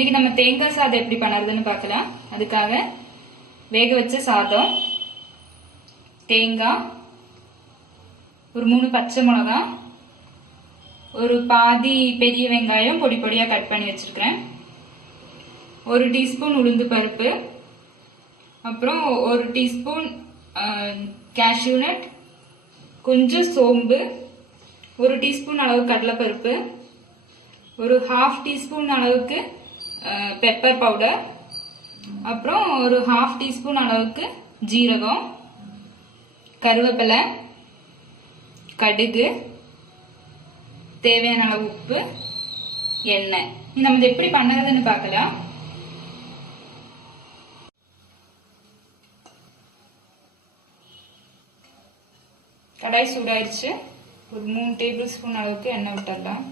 இன்னைக்கு நம்ம தேங்காய் சாதம் எப்படி பண்ணுறதுன்னு பார்க்கலாம். அதுக்காக வேக வச்ச சாதம், தேங்காய், ஒரு 3 பச்சை மிளகாய், ஒரு பாதி பெரிய வெங்காயம் பொடி பொடியா கட் பண்ணி வச்சிருக்கிறேன், 1 டீஸ்பூன் உளுந்து பருப்பு, அப்புறம் 1 டீஸ்பூன் கேஷ்யூ நட், கொஞ்சம் சோம்பு, 1 டீஸ்பூன் அளவு கடலைப்பருப்பு, ஒரு 1/2 டீஸ்பூன் அளவுக்கு பெப்பர் பவுடர், அப்புறம் ஒரு 1/2 டீஸ்பூன் அளவுக்கு ஜீரகம், கருவேப்பிலை, கடுகு, தேவையான அளவு உப்பு, எண்ணெய். நம்ம இதை எப்படி பண்ணுறதுன்னு பார்க்கலாம். கடாய் சூடாயிருச்சு. ஒரு 3 டேபிள் ஸ்பூன் அளவுக்கு எண்ணெய் விட்டுடலாம்.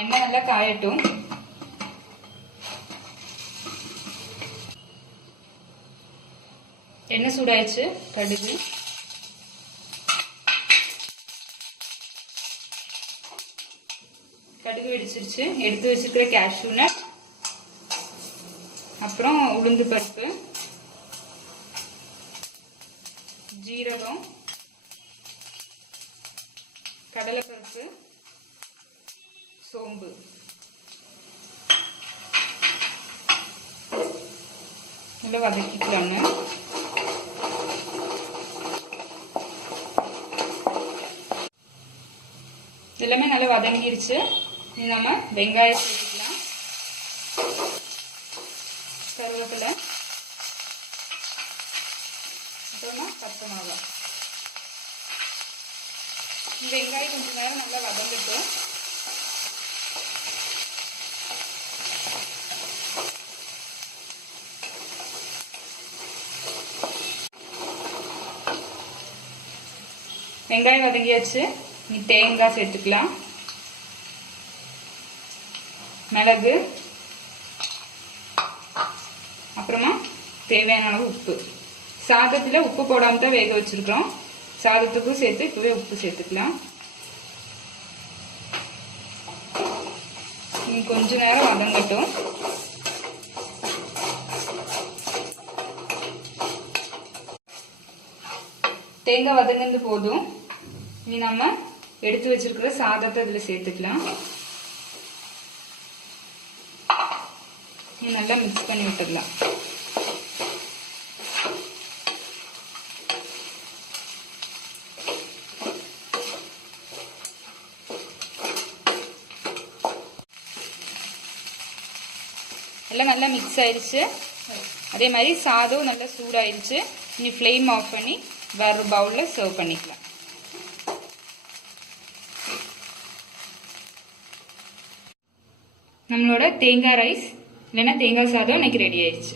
எண்ணெய் நல்லா காயட்டும். எண்ணெய் சூடாயிடுச்சு. கடுகு, கடுகு வெடிச்சிருச்சு. எடுத்து வச்சிருக்கிற கேஷ்யூ நட், அப்புறம் உளுந்து பருப்பு, ஜீரகம், கடலைப்பருப்பு, சோம்பு, நல்லா வதக்கிக்கலாங்க. எல்லாமே நல்லா வதங்கிருச்சு. இது நம்ம வெங்காயம் சேர்த்துக்கலாம், கருவேப்பிலை, அப்புறமா பச்சை மிளகாய். வெங்காயம் கொஞ்சம் நேரம் நல்லா வதங்கட்டும். வெங்காயம் வதங்கியாச்சு. நீ தேங்காய் சேர்த்துக்கலாம், மிளகு, அப்புறமா தேவையான அளவு உப்பு. சாதத்தில் உப்பு போடாம தான் வேக வச்சிருக்கோம். சாதத்துக்கும் சேர்த்து இப்பவே உப்பு சேர்த்துக்கலாம். நீ கொஞ்ச நேரம் வதங்கட்டும். தேங்காய் வதங்கினது போதும். இனி நம்ம எடுத்து வச்சிருக்கிற சாதத்தை இதுல சேர்த்துக்கலாம். நல்லா மிக்ஸ் பண்ணி விட்டுடலாம். எல்லாம் நல்லா மிக்ஸ் ஆயிடுச்சு. அதே மாதிரி சாதம் நல்லா சூடாயிருச்சு. இனி ஃப்ளேம் ஆஃப் பண்ணி வேற பவுல்ல சர்வ் பண்ணிக்கலாம். நம்மளோட தேங்காய் ரைஸ் இல்லைன்னா தேங்காய் சாதம் இன்னைக்கு ரெடி ஆயிடுச்சு.